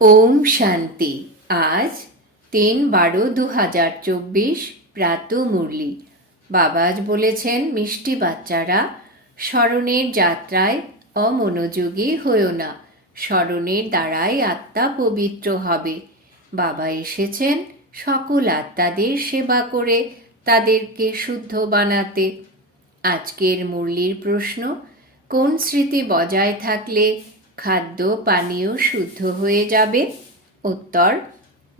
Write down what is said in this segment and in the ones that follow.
ওম শান্তি। আজ তিন বারো দু হাজার চব্বিশ প্রাত মুরলি। বাবা আজ বলেছেন, মিষ্টি বাচ্চারা, স্মরণের যাত্রায় অমনোযোগী হয়েও না। স্মরণের দ্বারাই আত্মা পবিত্র হবে। বাবা এসেছেন সকল আত্মাদের সেবা করে তাদেরকে শুদ্ধ বানাতে। আজকের মুরলির প্রশ্ন, কোন স্মৃতি বজায় থাকলে খাদ্য পানীয় শুদ্ধ হয়ে যাবে। উত্তর,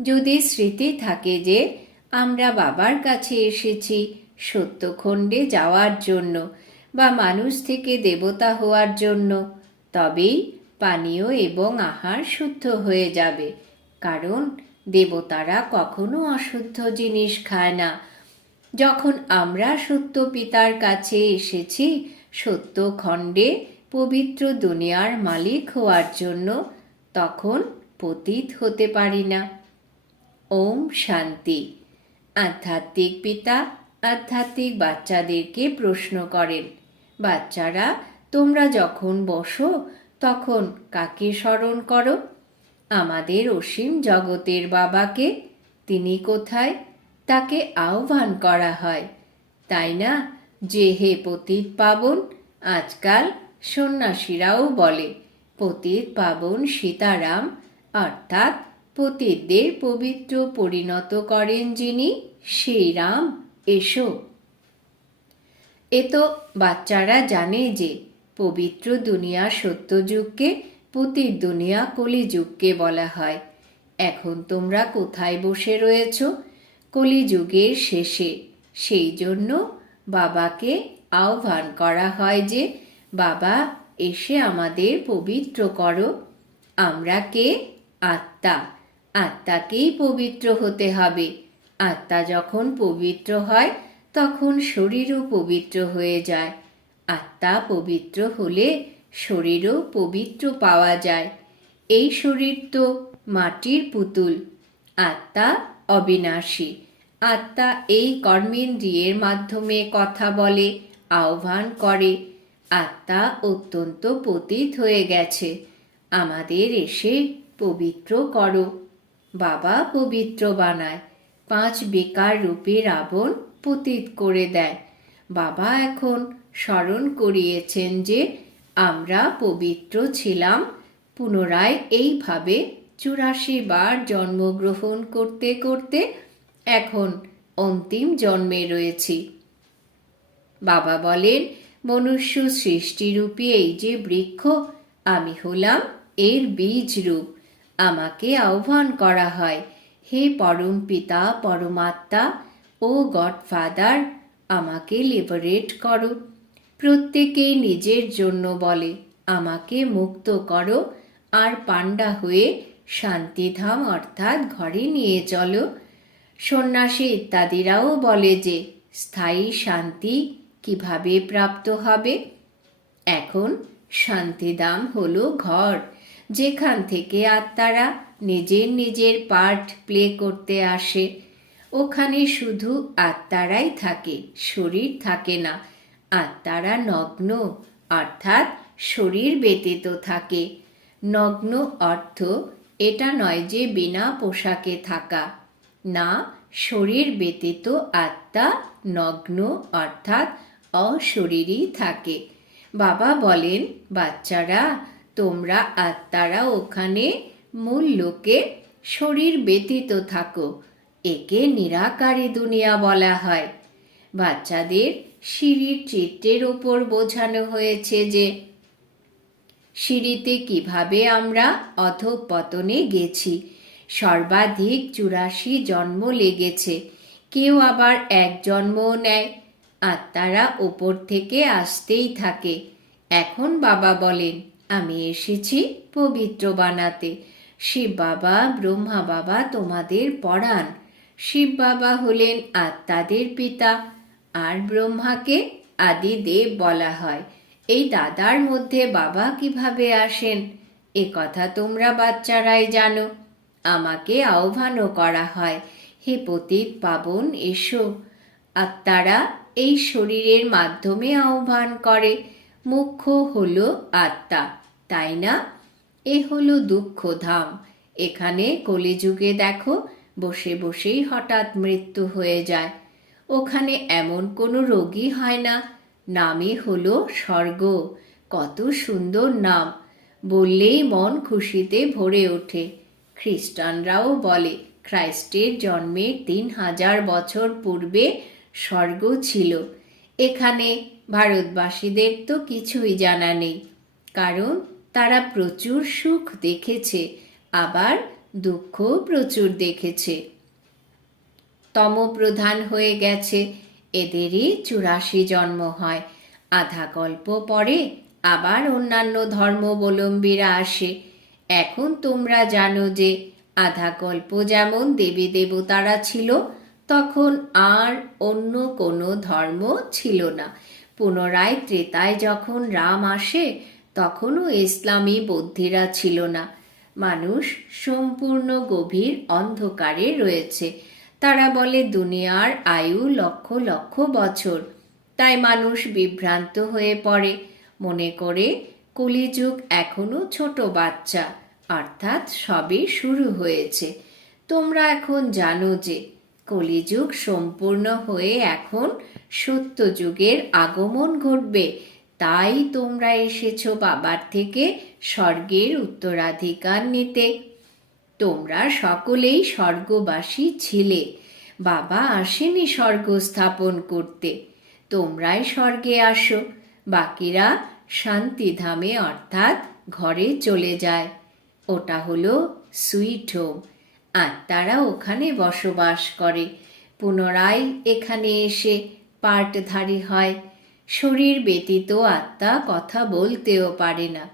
যদি স্মৃতি থাকে যে আমরা বাবার কাছে এসেছি সত্যখণ্ডে যাওয়ার জন্য বা মানুষ থেকে দেবতা হওয়ার জন্য, তবেই পানীয় এবং আহার শুদ্ধ হয়ে যাবে। কারণ দেবতারা কখনো অশুদ্ধ জিনিস খায় না। যখন আমরা সত্য পিতার কাছে এসেছি সত্য খণ্ডে পবিত্র দুনিয়ার মালিক হওয়ার জন্য তখন পতিত হতে পারি না। ওম শান্তি। আধ্যাত্মিক পিতা আধ্যাত্মিক বাচ্চাদেরকে প্রশ্ন করেন, বাচ্চারা, তোমরা যখন বসো, তখন কাকে স্মরণ করো? আমাদের অসীম জগতের বাবাকে? তিনি কোথায়? তাকে আহ্বান করা হয়। তাই না? যে হে পতিত পাবন, আজকাল সন্ন্যাসীরাও বলে, পতিত পাবন সীতারাম, অর্থাৎ পতিতদের পবিত্র পরিণত করেন যিনি সেই রাম এসো। এ তো বাচ্চারা জানে যে পবিত্র দুনিয়া সত্যযুগকে পতিত দুনিয়া কলিযুগকে বলা হয়। এখন তোমরা কোথায় বসে রয়েছ? কলিযুগের শেষে। সেই জন্য বাবাকে আহ্বান করা হয় যে বাবা, এসে আমাদের পবিত্র করো। আমরা কে? আত্মা। আত্মাকেই পবিত্র হতে হবে। আত্মা যখন পবিত্র হয়, তখন শরীরও পবিত্র হয়ে যায়। আত্মা পবিত্র হলে শরীরও পবিত্র পাওয়া যায়। এই শরীর তো মাটির পুতুল। আত্মা অবিনাশী। আত্মা এই কর্মেন্দ্রিয়ের মাধ্যমে কথা বলে, আহ্বান করে। আত্মা অত্যন্ত পতিত হয়ে গেছে। আমাদের এসে পবিত্র করো। বাবা পবিত্র বানায়, পাঁচ বেকার রূপে রাবণ পতিত করে দেয়। বাবা এখন স্মরণ করিয়েছেন যে আমরা পবিত্র ছিলাম, পুনরায় এইভাবে চুরাশি বার জন্মগ্রহণ করতে করতে এখন অন্তিম জন্মে রয়েছি। বাবা বলেন মনুষ্য সৃষ্টিরূপী এই যে বৃক্ষ, আমি হলাম এর বীজ রূপ। আমাকে আহ্বান করা হয়, হে পরম পিতা, পরমাত্মা ও গডফাদার, আমাকে লিবারেট করো। প্রত্যেকেই নিজের জন্য বলে, আমাকে মুক্ত করো আর পাণ্ডা হয়ে শান্তিধাম অর্থাৎ ঘরে নিয়ে চলো। সন্ন্যাসী ইত্যাদিরাও বলে যে, স্থায়ী শান্তি কীভাবে প্রাপ্ত হবে? এখন শান্তিদাম হলো ঘর, যেখান থেকে আত্মারা নিজের নিজের পার্ট প্লে করতে আসে। ওখানে শুধু আত্মারাই থাকে, শরীর থাকে না, আত্মারা নগ্ন, অর্থাৎ শরীর ব্যতীত থাকে। নগ্ন অর্থ এটা নয় যে বিনা পোশাকে থাকা, না শরীর ব্যতীত আত্মা নগ্ন, অর্থাৎ অশরীরই থাকে। বাবা বলেন, বাচ্চারা, তোমরা আত্মারা ওখানে মূল লোকে শরীর ব্যতীত থাকো। একে নিরাকারী দুনিয়া বলা হয়। বাচ্চাদের সিঁড়ির চিত্রের ওপর বোঝানো হয়েছে যে, সিঁড়িতে কীভাবে আমরা অধঃপতনে গেছি। সর্বাধিক চুরাশি জন্ম লেগেছে। কেউ আবার এক জন্মও নেয়। আত্মারা ওপর থেকে আসতেই থাকে। এখন বাবা বলেন, আমি এসেছি পবিত্র বানাতে। শিব বাবা, ব্রহ্মা বাবা তোমাদের পড়ান শিব বাবা হলেন আত্মাদের পিতা, আর ব্রহ্মাকে আদি দেব বলা হয়। এই দাদার মধ্যে বাবা কীভাবে আসেন? এ কথা তোমরা বাচ্চারাই জানো। আমাকে আহ্বানও করা হয়, হে পতিত পাবন, এসো। আত্মারা এই শরীরের মাধ্যমে আহ্বান করে, মুখ্য হল আত্মা। তাই না? এ হলো দুঃখধাম এখানে কলিযুগে দেখো, বসে বসেই হঠাৎ মৃত্যু হয়ে যায়। ওখানে এমন কোনো রোগী হয় না। নামই হলো স্বর্গ। কত সুন্দর নাম। বললেই মন খুশিতে ভরে ওঠে। খ্রিস্টানরাও বলে, খ্রাইস্টের জন্মের তিন হাজার বছর পূর্বে স্বর্গ ছিল। এখানে ভারতবাসীদের তো কিছুই জানা নেই। কারণ তারা প্রচুর সুখ দেখেছে, আবার দুঃখ প্রচুর দেখেছে। তমপ্রধান হয়ে গেছে, এদেরই চুরাশি জন্ম হয়। আধা গল্প পরে আবার অন্যান্য ধর্মাবলম্বীরা আসে। এখন তোমরা জানো যে আধা গল্প যেমন দেবী দেবতারা ছিল তখন আর অন্য কোনো ধর্ম ছিল না। পুনরায় ত্রেতায় যখন রাম আসে, তখনও ইসলামী বৌদ্ধিরা ছিল না। মানুষ সম্পূর্ণ গভীর অন্ধকারে রয়েছে। তারা বলে, দুনিয়ার আয়ু লক্ষ লক্ষ বছর। তাই মানুষ বিভ্রান্ত হয়ে পড়ে। মনে করে, কলিযুগ এখনও ছোট বাচ্চা, অর্থাৎ সবে শুরু হয়েছে। তোমরা এখন জানো যে কলিযুগ সম্পূর্ণ হয়ে এখন সত্যযুগের আগমন ঘটবে। তাই তোমরা এসেছ বাবার থেকে স্বর্গের উত্তরাধিকার নিতে। তোমরা সকলেই স্বর্গবাসী ছিলে। বাবা আসেনি স্বর্গ স্থাপন করতে। তোমরাই স্বর্গে আসো। বাকিরা শান্তিধামে অর্থাৎ ঘরে চলে যায়। ওটা হলো সুইট হোম। আত্মারা ওখানে বসবাস করে। পুনরায় এখানে এসে পার্টধারী হয়। শরীর ব্যতীত আত্মা কথা বলতেও পারে না।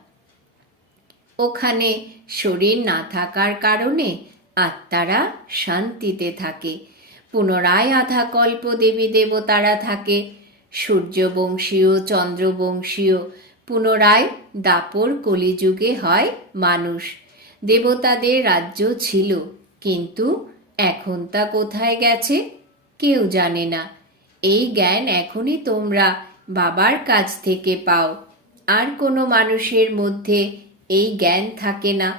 ওখানে শরীর না থাকার কারণে আত্মারা শান্তিতে থাকে। পুনরায় আধা কল্প দেবী দেবতারা থাকে। সূর্যবংশীয়, চন্দ্রবংশীয় পুনরায় দাপর কলিযুগে হয় মানুষ। দেবতাদের রাজ্য ছিল। কিন্তু এখন তা কোথায় গেছে কেউ জানে না। এই জ্ঞান এখনই তোমরা বাবার কাছ থেকে পাও। আর কোনো মানুষের মধ্যে এই জ্ঞান থাকে না।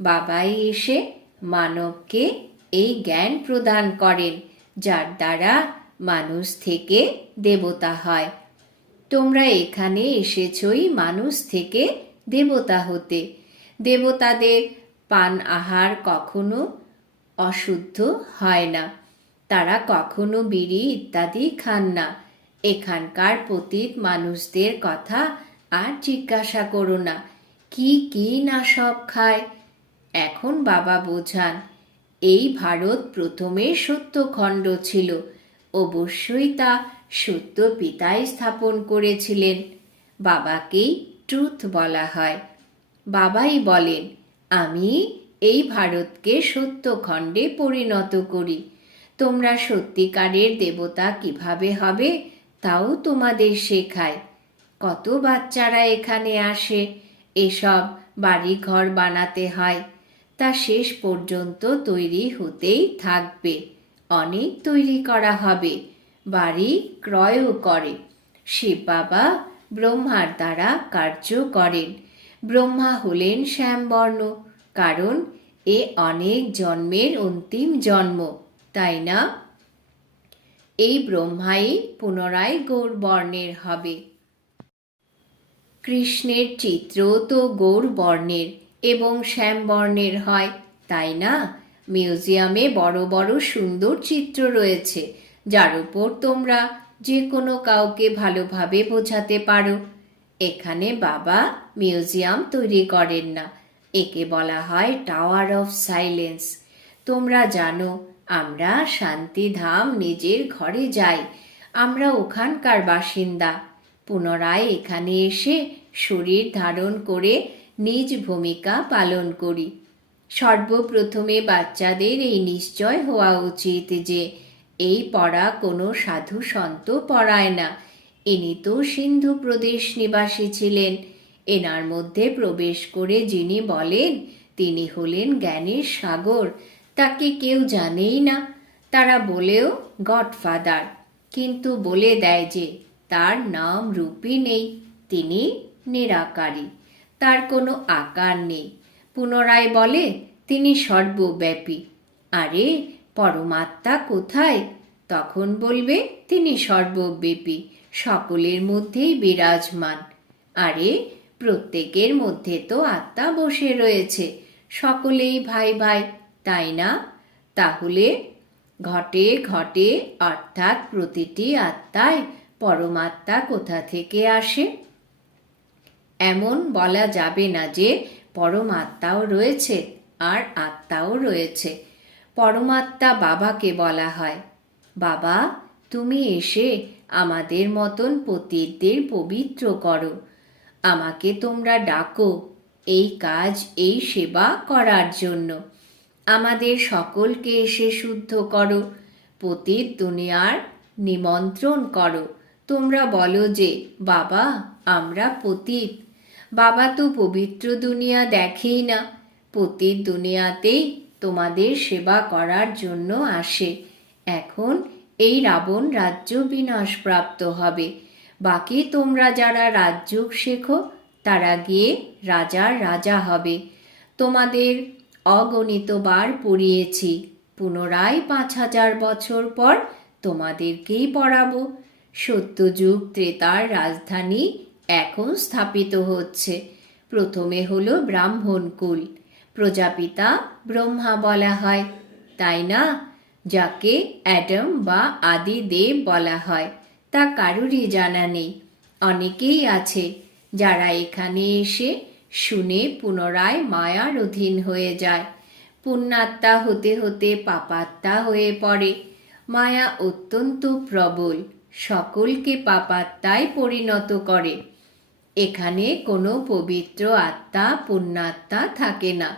বাবাই এসে মানবকে এই জ্ঞান প্রদান করেন, যার দ্বারা মানুষ থেকে দেবতা হয়। তোমরা এখানে এসেছই মানুষ থেকে দেবতা হতে। দেবতাদের পান আহার কখনো অশুদ্ধ হয় না। তারা কখনো বিড়ি ইত্যাদি খান না। এখানকার পতিত মানুষদের কথা আর জিজ্ঞাসা করো না, কি কি না সব খায়? এখন বাবা বোঝান, এই ভারত প্রথমে সত্যখণ্ড ছিল, অবশ্যই তা সত্য পিতাই স্থাপন করেছিলেন। বাবাকেই ট্রুথ বলা হয়। বাবাই বলেন, আমি এই ভারতকে সত্যখণ্ডে পরিণত করি। তোমরা সত্যিকারের দেবতা কীভাবে হবে, তাও তোমাদের শেখায়। কত বাচ্চারা এখানে আসে, এসব বাড়ি ঘর বানাতে হয়। তা শেষ পর্যন্ত তৈরি হতেই থাকবে। অনেক তৈরি করা হবে। বাড়ি ক্রয়ও করে। শিব বাবা ব্রহ্মার দ্বারা কার্য করেন। ব্রহ্মা হলেন শ্যামবর্ণ। কারণ এ অনেক জন্মের অন্তিম জন্ম, তাই না? এই ব্রহ্মাই পুনরায় গৌর বর্ণের হবে। কৃষ্ণের চিত্র তো গৌর বর্ণের এবং শ্যাম বর্ণের হয়, তাই না? মিউজিয়ামে বড় বড় সুন্দর চিত্র রয়েছে, যার উপর তোমরা যে কোনো কাউকে ভালোভাবে বোঝাতে পারো। এখানে বাবা মিউজিয়াম তৈরি করেন না একে বলা হয় টাওয়ার অফ সাইলেন্স তোমরা জানো, আমরা শান্তিধাম নিজের ঘরে যাই, আমরা ওখানকার বাসিন্দা। পুনরায় এখানে এসে শরীর ধারণ করে নিজ ভূমিকা পালন করি। সর্বপ্রথমে বাচ্চাদের এই নিশ্চয় হওয়া উচিত যে, এই পড়া কোনো সাধু সন্ত পড়ায় না। ইনি তো সিন্ধু প্রদেশ নিবাসী ছিলেন। এনার মধ্যে প্রবেশ করে যিনি বলেন, তিনি হলেন জ্ঞানের সাগর। তাকে কেউ জানেই না। তারা বলেও, গডফাদার। কিন্তু বলে দেয় যে, তার নাম রূপই নেই। তিনি নিরাকারী। তার কোনো আকার নেই। পুনরায় বলে, তিনি সর্বব্যাপী। আরে, পরমাত্মা কোথায়? তখন বলবে, তিনি সর্বব্যাপী। সকলের মধ্যেই বিরাজমান। আরে প্রত্যেকের মধ্যে তো আত্মা বসে রয়েছে। সকলেই ভাই ভাই, তাই না? তাহলে ঘটে ঘটে, অর্থাৎ প্রতিটি আত্মায় পরমাত্মা কোথা থেকে আসে? এমন বলা যাবে না যে পরমাত্মাও রয়েছে আর আত্মাও রয়েছে। পরমাত্মা বাবাকে বলা হয়। বাবা, তুমি এসে আমাদের মতন পতীতদের পবিত্র করো। আমাকে তোমরা ডাকো এই কাজ, এই সেবা করার জন্য। আমাদের সকলকে এসে শুদ্ধ করো পতীত দুনিয়ার নিমন্ত্রণ করো। তোমরা বলো যে, বাবা, আমরা পতীত। বাবা তো পবিত্র দুনিয়া দেখেই না। পতীত দুনিয়াতেই তোমাদের সেবা করার জন্য আসে। এখন এই রাবণ রাজ্য বিনাশপ্রাপ্ত হবে। বাকি তোমরা যারা রাজ্য শেখো, তারা গিয়ে রাজার রাজা হবে। তোমাদের অগণিত বার পড়িয়েছি। পুনরায় পাঁচ হাজার বছর পর তোমাদেরকেই পড়াবো। সত্যযুগ ত্রেতার রাজধানী এখন স্থাপিত হচ্ছে। প্রথমে হলো ব্রাহ্মণ কুল। প্রজাপিতা ব্রহ্মা বলা হয়। তাই না? যাকে অ্যাডম বা আদি দেব বলা হয়। তা কারুরই জানা নেই। অনেকেই আছে যারা এখানে এসে শুনে পুনরায় মায়ার অধীন হয়ে যায়। পুণ্যাত্মা হতে হতে পাপাত্মা হয়ে পড়ে। মায়া অত্যন্ত প্রবল, সকলকে পাপাত্মায় পরিণত করে। এখানে কোনো পবিত্র আত্মা, পুণ্যাত্মা থাকে না।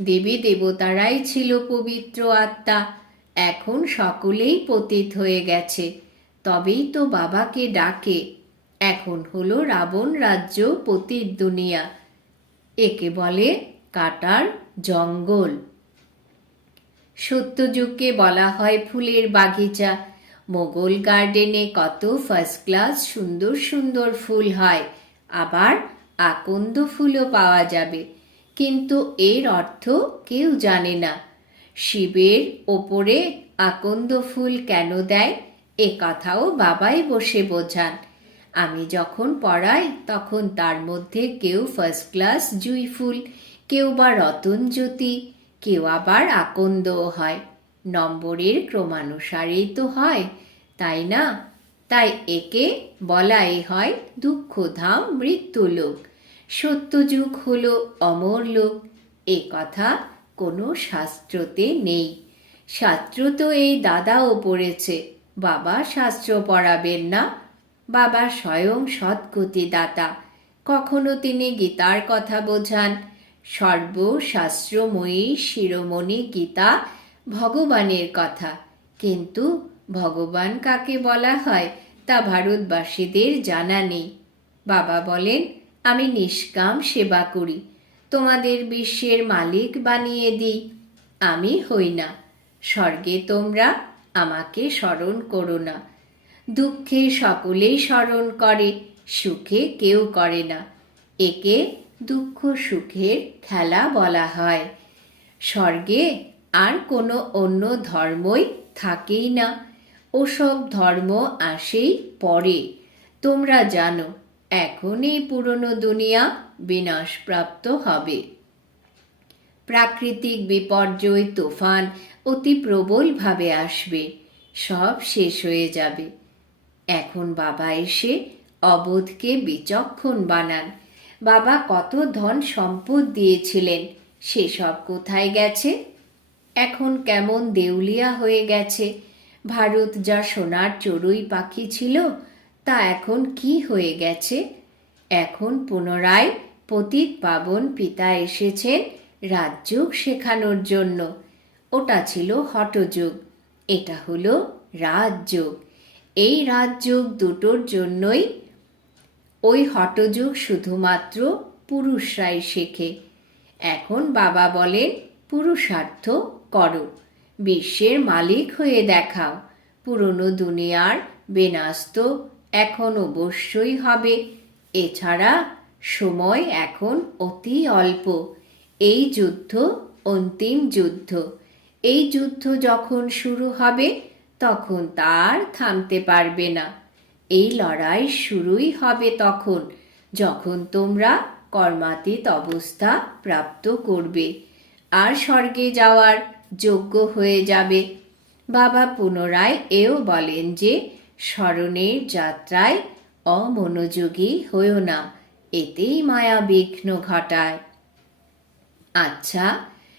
দেবী দেবতারাই ছিল পবিত্র আত্মা। এখন সকলেই পতিত হয়ে গেছে। তবেই তো বাবাকে ডাকে। এখন হলো রাবণ রাজ্য পতিত দুনিয়া। একে বলে কাটার জঙ্গল। সত্যযুগকে বলা হয় ফুলের বাগিচা। মোগল গার্ডেনে কত ফার্স্ট ক্লাস সুন্দর সুন্দর ফুল হয়। আবার আকন্দ ফুলও পাওয়া যাবে। কিন্তু এর অর্থ কেউ জানে না। শিবের ওপরে আকন্দ ফুল কেন দেয়? এ কথাও বাবাই বসে বোঝান। আমি যখন পড়াই, তখন তার মধ্যে কেউ ফার্স্ট ক্লাস জুই ফুল, কেউ বা রতনজ্যোতি কেউ আবার আকন্দও হয়। নম্বরের ক্রমানুসারেই তো হয়, তাই না? তাই একে বলাই হয় দুঃখধাম মৃত্যুলোক। সত্যযুগ হল অমর লোক। এ কথা কোনো শাস্ত্রতে নেই। শাস্ত্র তো এই দাদাও পড়েছে। বাবা শাস্ত্র পড়াবেন না। বাবা স্বয়ং সৎগতি দাতা কখনো তিনি গীতার কথা বোঝান। সর্বশাস্ত্রময়ী শিরোমণি গীতা ভগবানের কথা। কিন্তু ভগবান কাকে বলা হয় তা ভারতবাসীদের জানা নেই। বাবা বলেন, আমি নিষ্কাম সেবা করি। তোমাদের বিশ্বের মালিক বানিয়ে দিই। আমি হই না। স্বর্গে তোমরা আমাকে স্মরণ করো না। দুঃখে সকলেই স্মরণ করে, সুখে কেউ করে না। একে দুঃখ সুখের খেলা বলা হয়। স্বর্গে আর কোনো অন্য ধর্মই থাকেই না। ওসব ধর্ম আসেই পরে তোমরা জানো, এখন এই পুরনো দুনিয়া বিনাশপ্রাপ্ত হবে। প্রাকৃতিক বিপর্যয়, তুফান অতি প্রবলভাবে আসবে, সব শেষ হয়ে যাবে। এখন বাবা এসে অবোধকে বিচক্ষণ বানান। বাবা কত ধন সম্পদ দিয়েছিলেন, সেসব কোথায় গেছে? এখন কেমন দেউলিয়া হয়ে গেছে? ভারত যা সোনার চড়ুই পাখি ছিল, তা এখন কি হয়ে গেছে? এখন পুনরায় পতিত পাবন পিতা এসেছেন রাজযোগ শেখানোর জন্য। ওটা ছিল হটযোগ এটা হলো রাজযোগ। এই রাজযোগ দুটোর জন্যই ওই হটযোগ শুধুমাত্র পুরুষরাই শেখে। এখন বাবা বলেন পুরুষার্থ করো। বিশ্বের মালিক হয়ে দেখাও। পুরনো দুনিয়ার বেনাস্ত এখন অবশ্যই হবে। এছাড়া সময় এখন অতি অল্প। এই যুদ্ধ অন্তিম যুদ্ধ। এই যুদ্ধ যখন শুরু হবে, তখন তার থামতে পারবে না। এই লড়াই শুরুই হবে তখন, যখন তোমরা কর্মাতীত অবস্থা প্রাপ্ত করবে আর স্বর্গে যাওয়ার যোগ্য হয়ে যাবে। বাবা পুনরায় এও বলেন যে, স্মরণের যাত্রায় অমনোযোগী হয়েও না, এতেই মায়া বিঘ্ন ঘটায়। আচ্ছা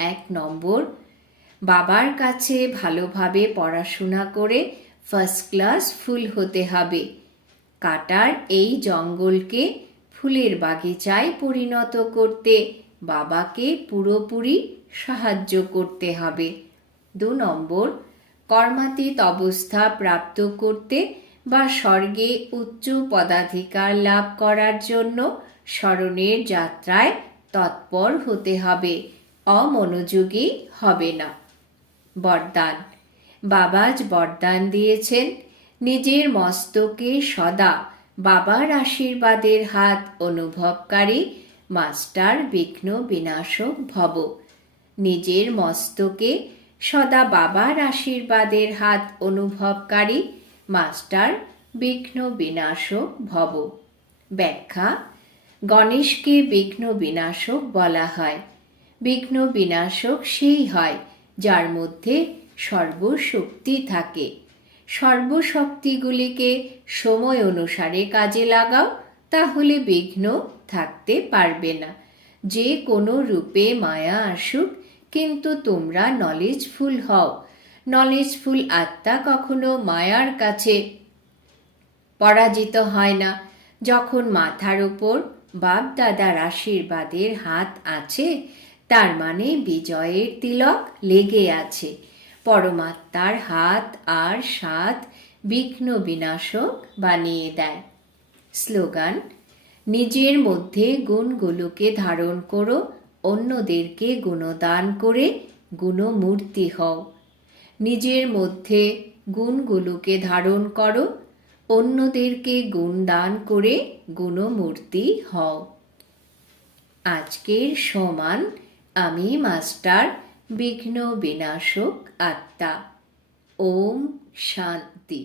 এক নম্বর, বাবার কাছে ভালোভাবে পড়াশোনা করে ফার্স্ট ক্লাস ফুল হতে হবে। কাটার এই জঙ্গলকে ফুলের বাগিচায় পরিণত করতে বাবাকে পুরোপুরি সাহায্য করতে হবে। দু নম্বর, কর্মাতীত অবস্থা প্রাপ্ত করতে বা স্বর্গে উচ্চ পদাধিকার লাভ করার জন্য স্মরণের যাত্রায় তৎপর হতে হবে। অমনোযোগী হবে না। বরদান। বাবাজ বরদান দিয়েছেন। নিজের মস্তকে সদা বাবার আশীর্বাদের হাত অনুভবকারী মাস্টার বিঘ্ন বিনাশক ভব। নিজের মস্তকে সদা বাবার আশীর্বাদের হাত অনুভবকারী মাস্টার বিঘ্ন বিনাশক ভব। ব্যাখ্যা, গণেশকে বিঘ্ন বিনাশক বলা হয়। বিঘ্ন বিনাশক সেই হয়, যার মধ্যে সর্বশক্তি থাকে। সর্বশক্তিগুলিকে সময় অনুসারে কাজে লাগাও, তাহলে বিঘ্ন থাকতে পারবে না। যে কোনো রূপে মায়া আসুক, কিন্তু তোমরা নলেজফুল হও। নলেজফুল আত্মা কখনো মায়ার কাছে পরাজিত হয় না। যখন মাথার ওপর বাপদাদার আশীর্বাদের হাত আছে তার মানে বিজয়ের তিলক লেগে আছে। পরমাত্মার হাত আর সাত বিঘ্ন বিনাশক বানিয়ে দেয়। স্লোগান, নিজের মধ্যে গুণগুলোকে ধারণ করো, অন্যদেরকে গুণদান করে গুণমূর্তি হও। নিজের মধ্যে গুণগুলোকে ধারণ করো, অন্যদেরকে গুণ দান করে গুণমূর্তি হও। আজকের সমান আমি মাস্টার বিঘ্ন বিনাশক আত্মা। ওম শান্তি।